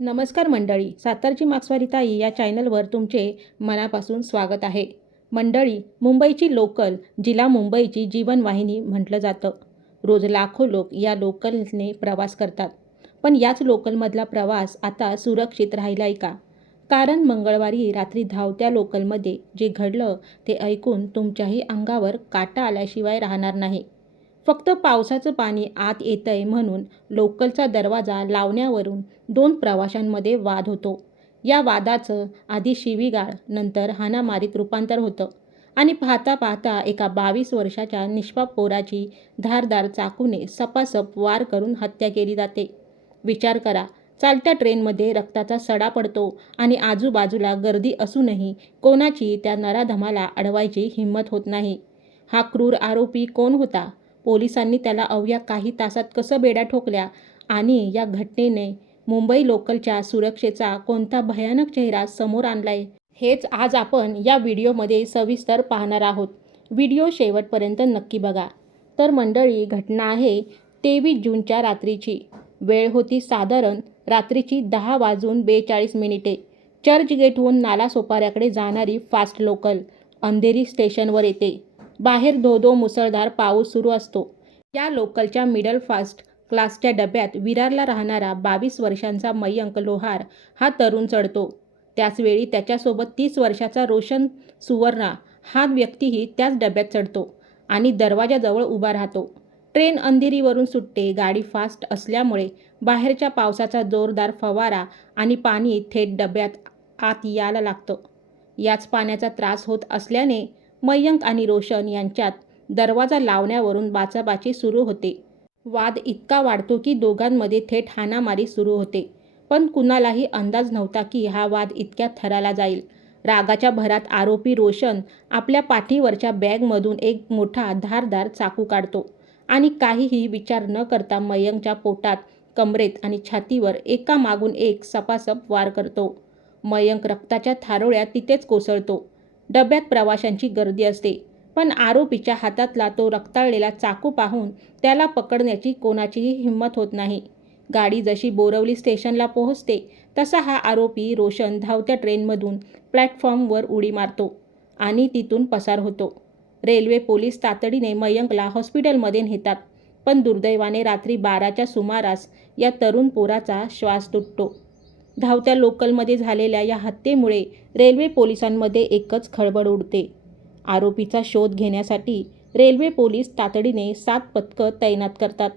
नमस्कार मंडळी, सातारची मार्क्सवादी ताई या चॅनलवर तुमचे मनापासून स्वागत आहे. मंडळी, मुंबईची लोकल, जिला मुंबईची जीवनवाहिनी म्हटलं जातं. रोज लाखो लोक या लोकलने प्रवास करतात. पण याच लोकलमधला प्रवास आता सुरक्षित राहिलाय का? कारण मंगळवारी रात्री धावत्या लोकलमध्ये जे घडलं ते ऐकून तुमच्याही अंगावर काटा आल्याशिवाय राहणार नाही. फक्त पावसाचं पाणी आत येतंय म्हणून लोकलचा दरवाजा लावण्यावरून 2 प्रवाशांमध्ये वाद होतो. या वादाचं आधी शिवीगाळ, नंतर हाणामारीत रूपांतर होतं आणि पाहता पाहता एका 22 वर्षाच्या निष्पाप पोराची धारदार चाकूने सपासप वार करून हत्या केली जाते. विचार करा, चालत्या ट्रेनमध्ये रक्ताचा सडा पडतो आणि आजूबाजूला गर्दी असूनही कोणाची त्या नराधमाला अडवायची हिंमत होत नाही. हा क्रूर आरोपी कोण होता? पोलिसांनी त्याला अवघ्या काही तासात कसं बेड्या ठोकल्या आणि या घटनेने मुंबई लोकलच्या सुरक्षेचा कोणता भयानक चेहरा समोर आणलाय, हेच आज आपण या व्हिडिओमध्ये सविस्तर पाहणार आहोत. व्हिडिओ शेवटपर्यंत नक्की बघा. तर मंडळी, घटना आहे 23 जूनच्या रात्रीची. वेळ होती साधारण रात्रीची 10:42. चर्चगेटहून नालासोपाऱ्याकडे जाणारी फास्ट लोकल अंधेरी स्टेशनवर येते. बाहेर धो-धो मुसळधार पाऊस सुरू असतो. या लोकलच्या मिडल फास्ट क्लासच्या डब्यात विरारला राहणारा 22 वर्षांचा मयंक लोहार हा तरुण चढतो. त्याचवेळी त्याच्यासोबत 30 वर्षाचा रोशन सुवर्णा हा व्यक्तीही त्याच डब्यात चढतो आणि दरवाजाजवळ उभा राहतो. ट्रेन अंधेरीवरून सुटते. गाडी फास्ट असल्यामुळे बाहेरच्या पावसाचा जोरदार फवारा आणि पाणी थेट डब्यात आत यायला लागतं. याच पाण्याचा त्रास होत असल्याने मयंक आणि रोशन यांच्यात दरवाजा लावण्यावरून बाचाबाची सुरू होते. वाद इतका वाढतो की दोघांमध्ये थेट हाणामारी सुरू होते. पण कुणालाही अंदाज नव्हता की हा वाद इतक्या थराला जाईल. रागाच्या भरात आरोपी रोशन आपल्या पाठीवरच्या बॅगमधून एक मोठा धारदार चाकू काढतो आणि काहीही विचार न करता मयंकच्या पोटात, कमरेत आणि छातीवर एकामागून एक सपासप वार करतो. मयंक रक्ताच्या थारोळ्या तिथेच कोसळतो. डब्यात प्रवाशांची गर्दी असते, पण आरोपीच्या हातातला तो रक्ताळलेला चाकू पाहून त्याला पकडण्याची कोणाचीही हिंमत होत नाही. गाडी जशी बोरवली स्टेशनला पोहोचते तसा हा आरोपी रोशन धावत्या ट्रेनमधून प्लॅटफॉर्मवर उडी मारतो आणि तिथून पसार होतो. रेल्वे पोलीस तातडीने मयंकला हॉस्पिटलमध्ये नेतात, पण दुर्दैवाने रात्री 12च्या सुमारास या तरुण पोराचा श्वास तुटतो. धावत्या लोकलमध्ये झालेल्या या हत्येमुळे रेल्वे पोलिसांमध्ये एकच खळबळ उडते. आरोपीचा शोध घेण्यासाठी रेल्वे पोलीस तातडीने 7 पथकं तैनात करतात.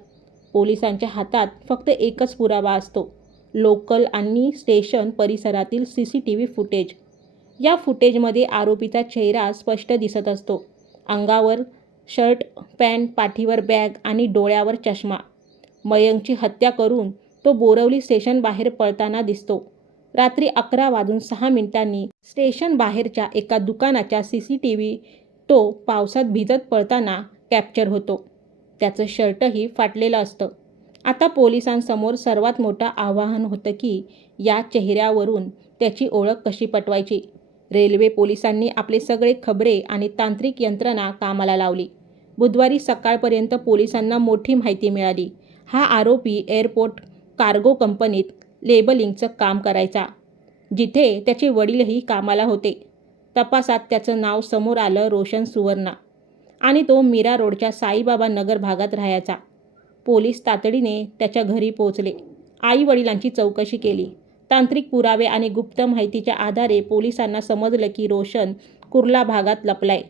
पोलिसांच्या हातात फक्त एकच पुरावा असतो, लोकल आणि स्टेशन परिसरातील CCTV फुटेज. या फुटेजमध्ये आरोपीचा चेहरा स्पष्ट दिसत असतो. अंगावर शर्ट, पॅन्ट, पाठीवर बॅग आणि डोळ्यावर चष्मा. मयंकची हत्या करून तो बोरवली स्टेशन बाहेर पळताना दिसतो. रात्री 11:06 स्टेशन बाहेरच्या एका दुकानाच्या CCTV तो पावसात भिजत पळताना कॅप्चर होतो. त्याचं शर्टही फाटलेलं असतं. आता पोलिसांसमोर सर्वात मोठं आव्हान होतं की या चेहऱ्यावरून त्याची ओळख कशी पटवायची. रेल्वे पोलिसांनी आपले सगळे खबरे आणि तांत्रिक यंत्रणा कामाला लावली. बुधवारी सकाळपर्यंत पोलिसांना मोठी माहिती मिळाली. हा आरोपी एअरपोर्ट कार्गो कंपनीत लेबलिंगचं काम करायचा, जिथे त्याचे वडीलही कामाला होते. तपासात त्याचं नाव समोर आलं, रोशन सुवर्णा, आणि तो मीरा रोडच्या साईबाबा नगर भागात राहायचा. पोलीस तातडीने त्याच्या घरी पोहोचले. आई-वडिलांची चौकशी केली. तांत्रिक पुरावे आणि गुप्त माहितीच्या आधारे पोलिसांना समजलं की रोशन कुर्ला भागात लपलाय.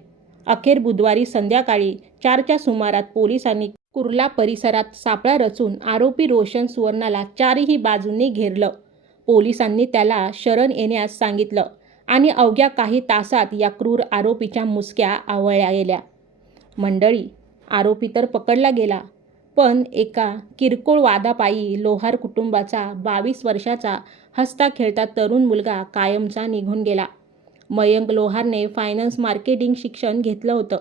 अखेर बुधवारी संध्याकाळी 4च्या सुमारात पोलिसांनी कुर्ला परिसरात सापळा रचून आरोपी रोशन सुवर्णाला 4ही बाजूंनी घेरलं. पोलिसांनी त्याला शरण येण्यास सांगितलं आणि अवघ्या काही तासात या क्रूर आरोपीच्या मुसक्या आवळल्या गेल्या. मंडळी, आरोपी तर पकडला गेला, पण एका किरकोळ वादापायी लोहार कुटुंबाचा 22 वर्षाचा हसता खेळता तरुण मुलगा कायमचा निघून गेला. मयंक लोहारने फायनान्स मार्केटिंग शिक्षण घेतलं होतं.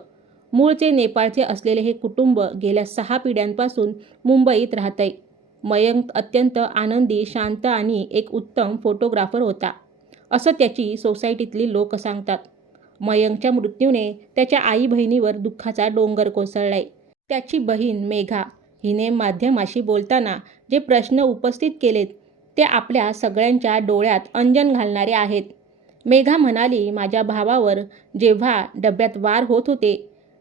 मूळचे नेपाळचे असलेले हे कुटुंब गेल्या 6 पिढ्यांपासून मुंबईत राहतंय. मयंक अत्यंत आनंदी, शांत आणि एक उत्तम फोटोग्राफर होता, असं त्याची सोसायटीतली लोक सांगतात. मयंकच्या मृत्यूने त्याच्या आई बहिणीवर दुःखाचा डोंगर कोसळलाय. त्याची बहीण मेघा हिने माध्यमाशी बोलताना जे प्रश्न उपस्थित केलेत ते आपल्या सगळ्यांच्या डोळ्यात अंजन घालणारे आहेत. मेघा म्हणाली, माझ्या भावावर जेव्हा डब्यात वार होत होते,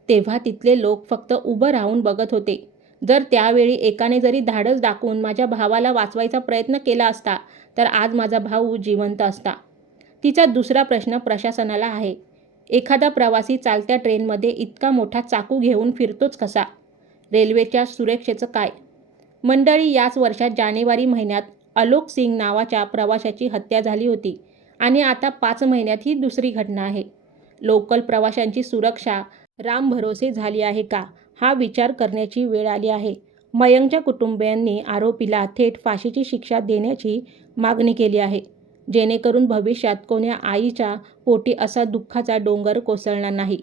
तेव्हा तिथले लोक फक्त उभं राहून बघत होते. जर त्यावेळी एकाने जरी धाडस दाखवून माझ्या भावाला वाचवायचा प्रयत्न केला असता, तर आज माझा भाऊ जिवंत असता. तिचा दुसरा प्रश्न प्रशासनाला आहे. एखादा प्रवासी चालत्या ट्रेनमध्ये इतका मोठा चाकू घेऊन फिरतोच कसा? रेल्वेच्या सुरक्षेचं काय? मंडळी, याच वर्षात जानेवारी महिन्यात आलोक सिंग नावाच्या प्रवाशाची हत्या झाली होती आणि आता 5 महिन्यात ही दुसरी घटना आहे. लोकल प्रवाशांची सुरक्षा रामभरोसे झाली आहे का, हा विचार करण्याची वेळ आली आहे. मयंकच्या कुटुंबियांनी आरोपीला थेट फाशीची शिक्षा देण्याची मागणी केली आहे, जेणेकरून भविष्यात कोण्या आईच्या पोटी असा दुःखाचा डोंगर कोसळणार नाही.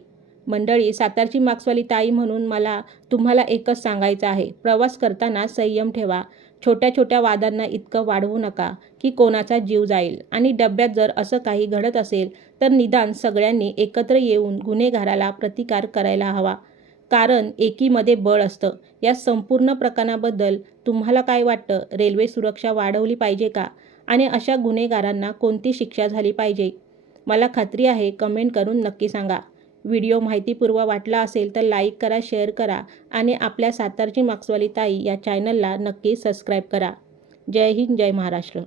मंडळी, सातारची मार्क्सवाली ताई म्हणून मला तुम्हाला एकच सांगायचं आहे, प्रवास करताना संयम ठेवा. छोट्या छोट्या वादांना इतकं वाढवू नका की कोणाचा जीव जाईल. आणि डब्यात जर असं काही घडत असेल तर निदान सगळ्यांनी एकत्र येऊन गुन्हेगाराला प्रतिकार करायला हवा, कारण एकीमध्ये बळ असतं. या संपूर्ण प्रकरणाबद्दल तुम्हाला काय वाटतं? रेल्वे सुरक्षा वाढवली पाहिजे का? आणि अशा गुन्हेगारांना कोणती शिक्षा झाली पाहिजे? मला खात्री आहे कमेंट करून नक्की सांगा. व्हिडिओ माहितीपूर्ण वाटला असेल तर लाईक करा, शेअर करा आणि आपल्या सातारची मार्क्सवाली ताई या चॅनलला नक्की सबस्क्राईब करा. जय हिंद, जय महाराष्ट्र.